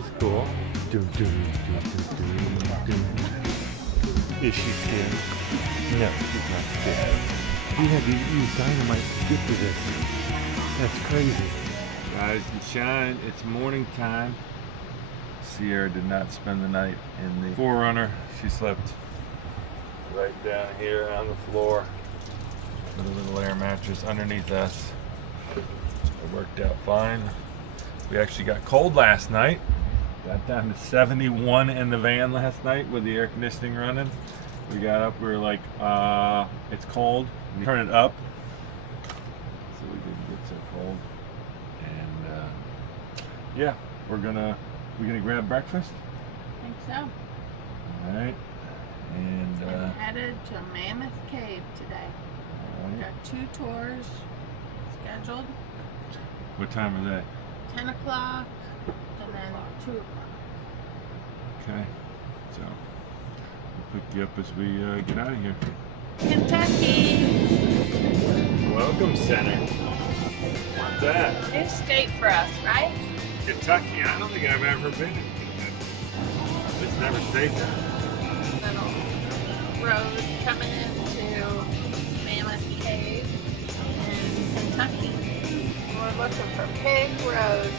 This is cool. Is she scared? No, she's not scared. You had to use dynamite to get to this. That's crazy. Rise and shine, it's morning time. Sierra did not spend the night in the Forerunner. She slept right down here on the floor with a little air mattress underneath us. It worked out fine. We actually got cold last night. Got down to 71 in the van last night with the air conditioning running. We got up, we were like, it's cold. We turn it up so we didn't get so cold. And yeah, we're gonna grab breakfast. I think so. All right. And we're headed to Mammoth Cave today. Right. Got 2 tours scheduled. What time are they? 10 o'clock and then 2 o'clock. Okay. So we'll pick you up as we get out of here. Kentucky! Welcome center. What's that? New state for us, right? Kentucky. I don't think I've ever been in Kentucky. It's never stayed there. Little road coming into Mammoth Cave in Kentucky. We're looking for Pig Road.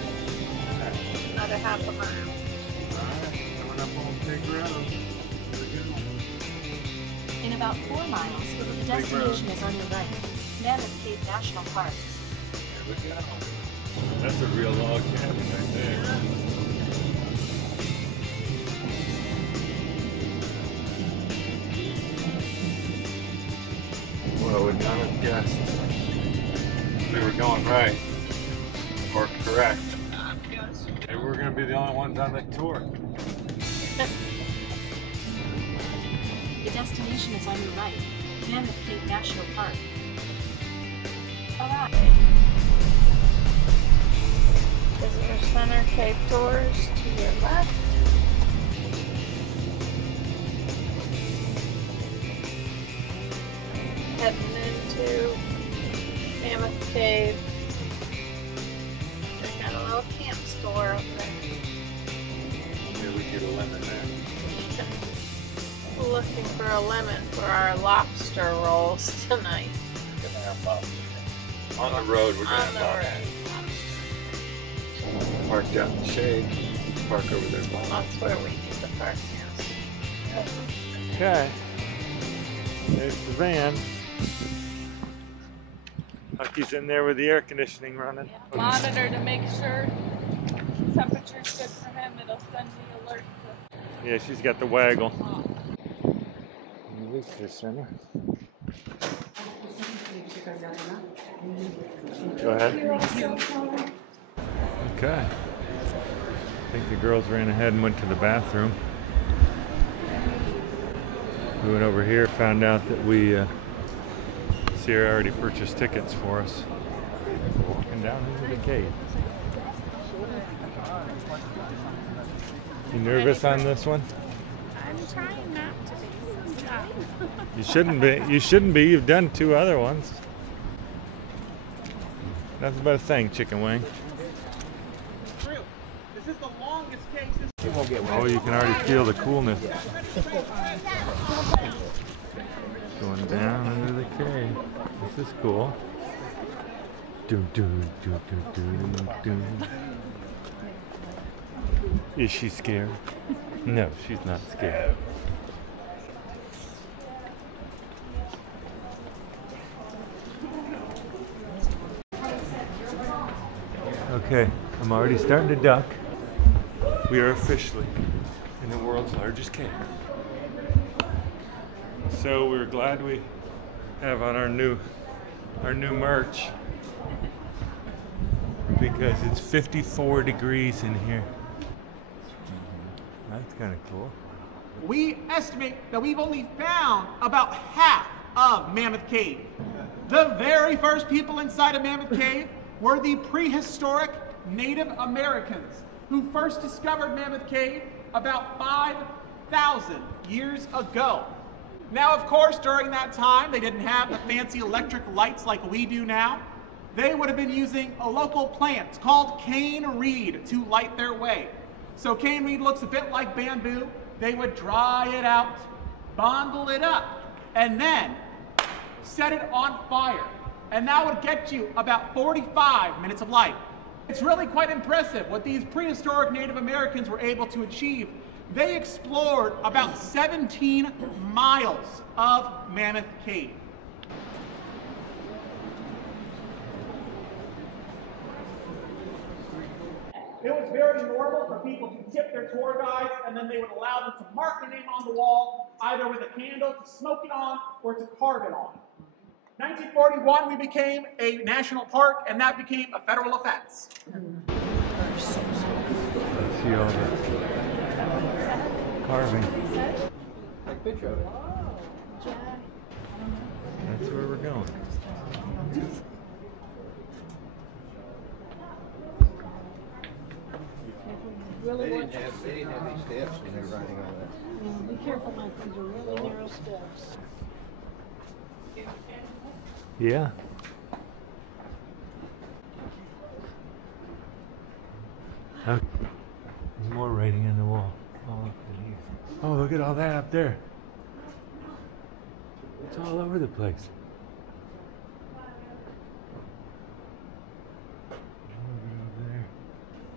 Another half a mile. Alright, coming up on Pig Road. In about 4 miles, the destination is on your right. Mammoth Cave National Park. There we go. That's a real log cabin right there. Well, would not have guessed we were going right or correct. Maybe we're going to be the only ones on the tour. The destination is on your right. Mammoth Cave National Park. Alright. Visitor Center Cave Tours to your left. Heading into Mammoth Cave. They got a little camp store up there. Maybe we get a lemon there. Looking for a lemon for our lobster rolls tonight. We're gonna have lobster. On the road, we're gonna On the have lobster. road. Parked out in the shade. Park over there. That's where we need the park, yes. Okay. There's the van. Hucky's in there with the air conditioning running. Yeah. Monitor to make sure temperature's good for him. It'll send the alert. Yeah, she's got the waggle. Visitor center. Go ahead. Okay. I think the girls ran ahead and went to the bathroom. We went over here, found out that Sierra already purchased tickets for us. Walking down into the cave. You nervous on this one? I'm trying not to be. Stop. You shouldn't be. You shouldn't be. You've done 2 other ones. Nothing but a thing, chicken wing. This is the longest case. Oh, you can already feel the coolness. Going down under the cave. This is cool. Doom, doom, doom, doom, doom, doom. Is she scared? No, she's not scared. Okay, I'm already starting to duck. We are officially in the world's largest cave. So we're glad we have on our new merch because it's 54 degrees in here. That's kind of cool. We estimate that we've only found about half of Mammoth Cave. The very first people inside of Mammoth Cave were the prehistoric Native Americans who first discovered Mammoth Cave about 5,000 years ago. Now, of course, during that time, they didn't have the fancy electric lights like we do now. They would have been using a local plant called cane reed to light their way. So cane reed looks a bit like bamboo. They would dry it out, bundle it up, and then set it on fire. And that would get you about 45 minutes of light. It's really quite impressive what these prehistoric Native Americans were able to achieve. They explored about 17 miles of Mammoth Cave. It was very normal for people to tip their tour guides, and then they would allow them to mark their name on the wall, either with a candle to smoke it on or to carve it on. 1941, we became a national park, and that became a federal offense. Let's see all the carving. Take a picture of it. That's where we're going. They didn't have these steps when they were writing all that. Be careful, Mike, these are really narrow steps. Yeah. Okay. There's more writing on the wall. All up in here. Oh, look at all that up there. It's all over the place. Over there.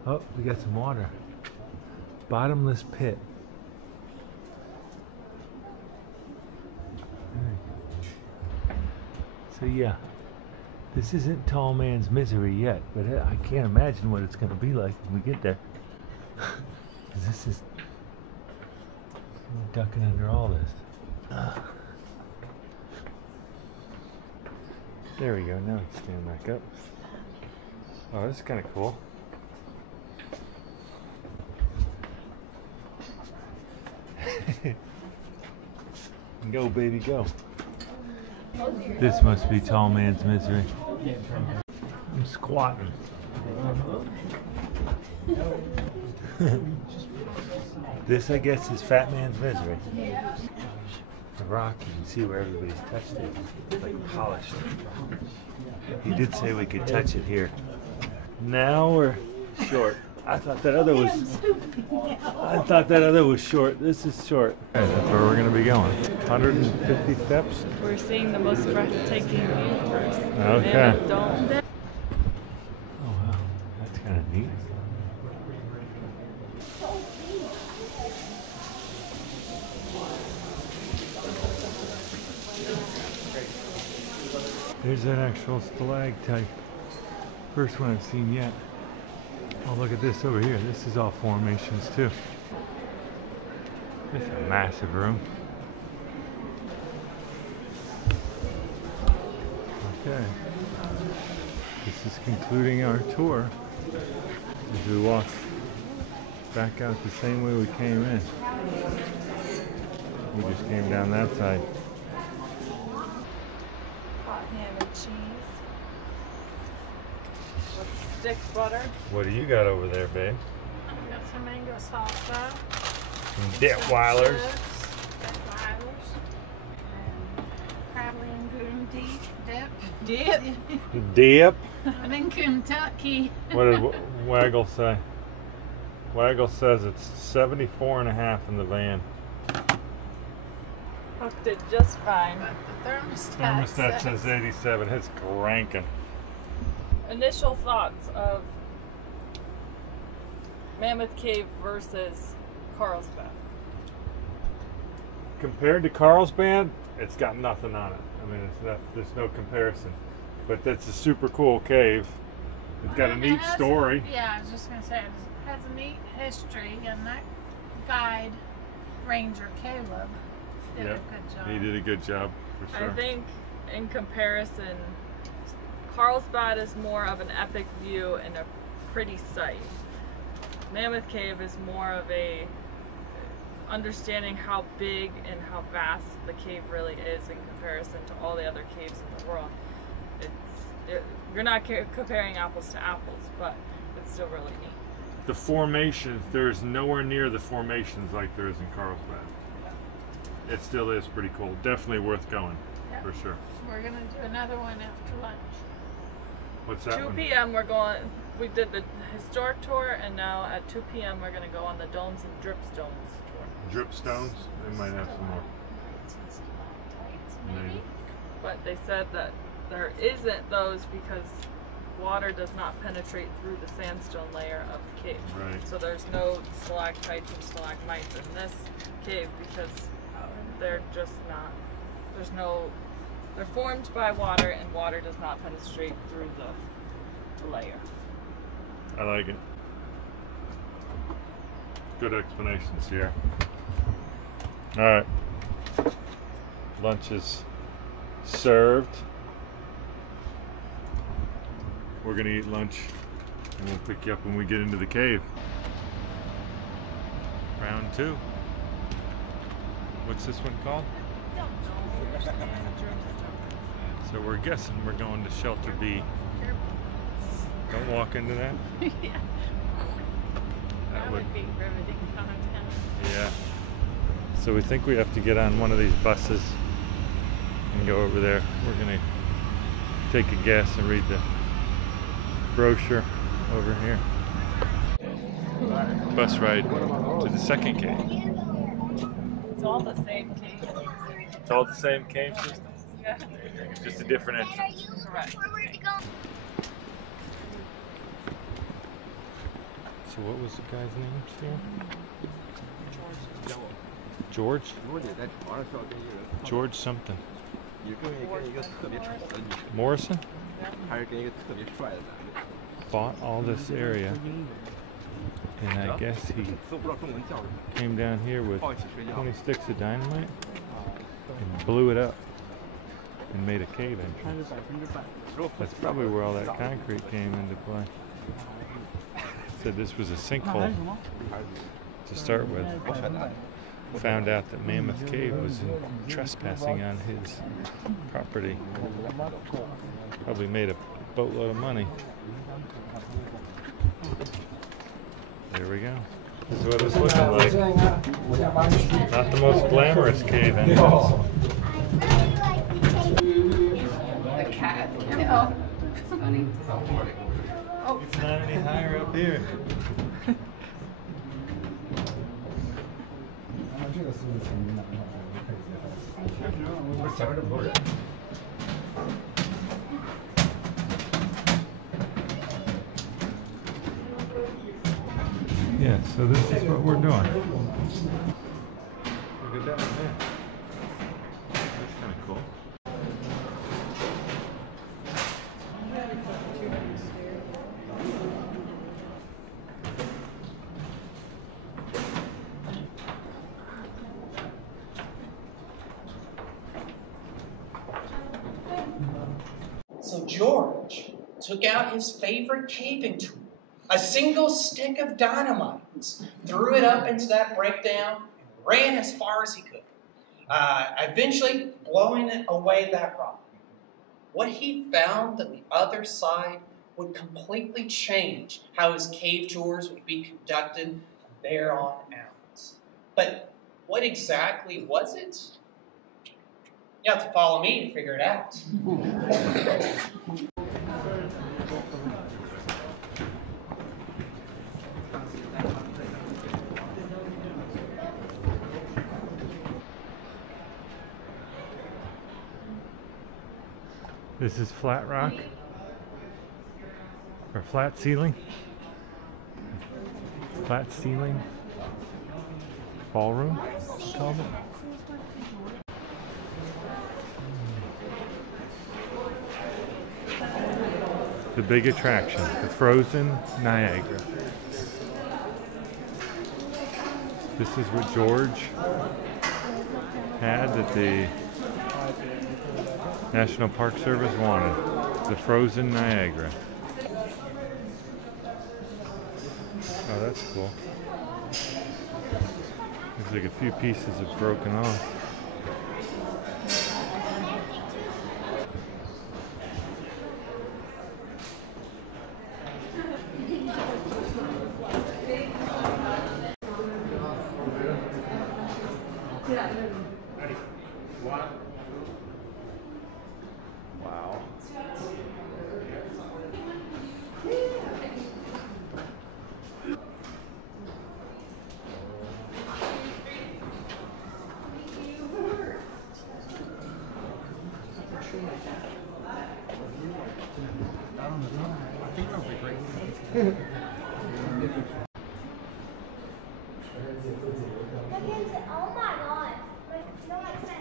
Oh, we got some water. Bottomless pit. So yeah, this isn't Tall Man's Misery yet, but I can't imagine what it's going to be like when we get there. This is ducking under all this. There we go. Now we can stand back up. Oh, this is kind of cool. Go, baby, go. This must be Tall Man's Misery. I'm squatting. This, I guess, is Fat Man's Misery. The rock, you can see where everybody's touched it. It's like polished. He did say we could touch it here. Now we're short. I thought that other was short. This is short. Okay, that's where we're going to be going. 150 steps. We're seeing the most breathtaking view first. Okay. Dome. Oh wow, that's kind of neat. There's an actual stalactite. First one I've seen yet. Oh, look at this over here. This is all formations too. It's a massive room. Okay. This is concluding our tour as we walk back out the same way we came in. We just came down that side. Hot ham and cheese. With stick butter. What do you got over there, babe? I've got some mango salsa. Some Detweilers. Detweilers. Probably in Goon dip. Dip. I'm in Kentucky. What did Waggle say? Waggle says it's 74.5 in the van. Hooked it just fine. But the Thermostat says 87. It's cranking. Initial thoughts of Mammoth Cave versus Carlsbad. Compared to Carlsbad, it's got nothing on it. I mean, there's no comparison. But that's a super cool cave. It's got a neat story. Yeah, I was just going to say, it has a neat history, and that guide, Ranger Caleb, did a good job. He did a good job, for sure. I think in comparison, Carlsbad is more of an epic view and a pretty sight. Mammoth Cave is more of a understanding how big and how vast the cave really is in comparison to all the other caves in the world. You're not comparing apples to apples, but it's still really neat. The formations, there's nowhere near the formations like there is in Carlsbad. It still is pretty cool. Definitely worth going, for sure. We're going to do another one after lunch. What's that 2 one? p.m. we're going, we did the historic tour, and now at 2 p.m. we're going to go on the Domes and Dripstones tour. Dripstones? They might have some more. Maybe. But they said that there isn't those because water does not penetrate through the sandstone layer of the cave. Right. So there's no stalactites and stalagmites in this cave because they're just not, they're formed by water, and water does not penetrate through the layer. I like it. Good explanations here. Alright. Lunch is served. We're gonna eat lunch and we'll pick you up when we get into the cave. Round 2. What's this one called? So we're guessing we're going to Shelter B. Don't walk into that. Yeah. That would be riveting content. Yeah. So we think we have to get on one of these buses and go over there. We're gonna take a guess and read the brochure over here. Bus ride to the second cave. It's all the same cave. It's all the same cave system? Yeah. Just a different entrance. Correct. So what was the guy's name here? George? George something. Morrison? Bought all this area, and I guess he came down here with 20 sticks of dynamite and blew it up and made a cave entrance. That's probably where all that concrete came into play. Said this was a sinkhole to start with. Found out that Mammoth Cave was trespassing on his property. Probably made a boatload of money. There we go. This is what it's looking like. Not the most glamorous cave entrance. The cat, you know. It's funny. Oh. It's not any higher up here. Yeah, so this is what we're doing. Look at that one there. That's kind of cool. So George took out his favorite caving tool, a single stick of dynamite, threw it up into that breakdown, and ran as far as he could, eventually blowing away that rock. What he found on the other side would completely change how his cave tours would be conducted from there on out. But what exactly was it? You have to follow me to figure it out. This is flat rock, or flat ceiling. Flat ceiling ballroom, it's called it. The big attraction, the frozen Niagara. This is what George had that the National Park Service wanted, the frozen Niagara. Oh, that's cool. Looks like a few pieces have broken off.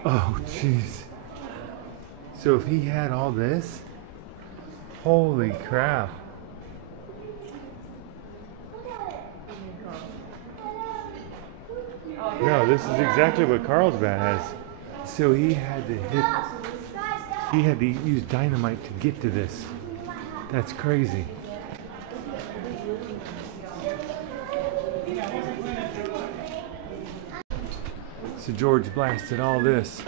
Oh, jeez. So if he had all this, holy crap. No, this is exactly what Carlsbad has. So he had to use dynamite to get to this. That's crazy. So George blasted all this.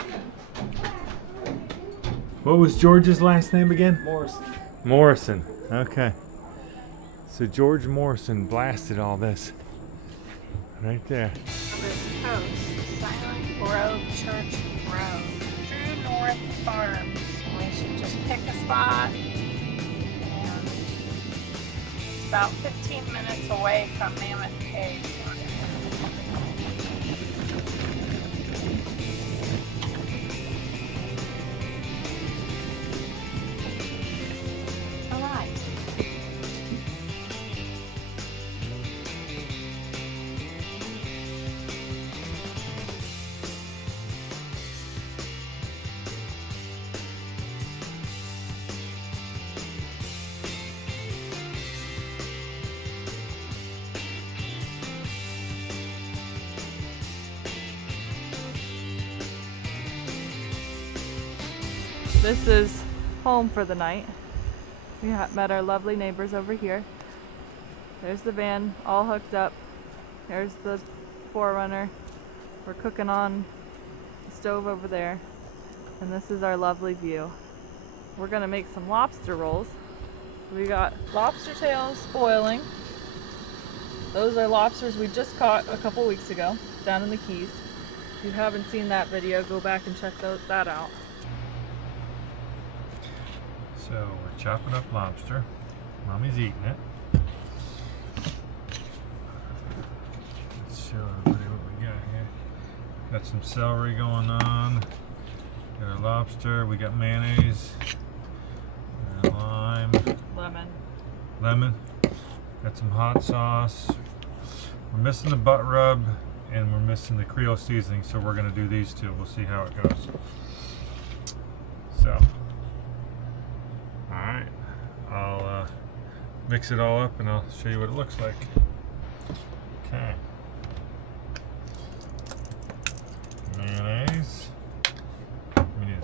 What was George's last name again? Morrison. Morrison. Okay. So George Morrison blasted all this. Right there. This coast, Silent Grove Church Road, True North Farms. We should just pick a spot. And it's about 15 minutes away from Mammoth Cave. This is home for the night. We met our lovely neighbors over here. There's the van all hooked up. There's the 4Runner. We're cooking on the stove over there. And this is our lovely view. We're gonna make some lobster rolls. We got lobster tails boiling. Those are lobsters we just caught a couple weeks ago down in the Keys. If you haven't seen that video, go back and check that out. So we're chopping up lobster. Mommy's eating it. Let's show everybody what we got here. Got some celery going on. Got our lobster. We got mayonnaise. Lime. Lemon. Got some hot sauce. We're missing the butt rub and we're missing the Creole seasoning, so we're gonna do these two. We'll see how it goes. So. Alright, I'll mix it all up and I'll show you what it looks like. Okay. Mayonnaise. We need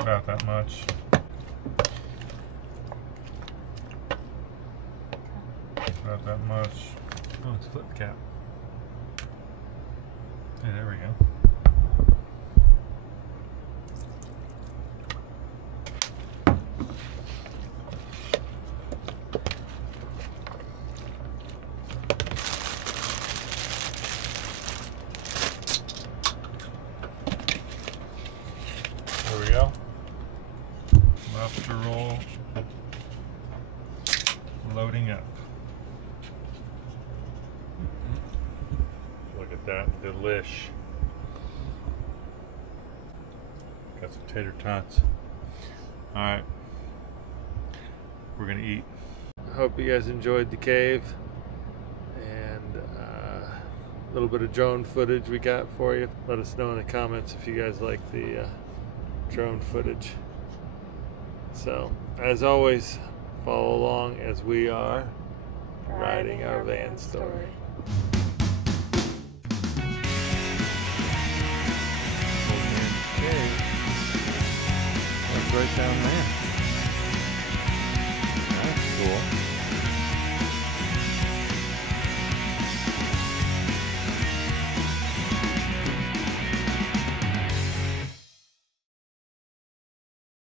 about that much. About that much. Oh, it's flip cap. Hey, there we go. There we go. Lobster roll loading up. Look at that, delish. Got some tater tots. Alright, we're gonna eat. Hope you guys enjoyed the cave and a little bit of drone footage we got for you. Let us know in the comments if you guys like the drone footage. So, as always, follow along as we are writing our van story. That's right down there. That's cool.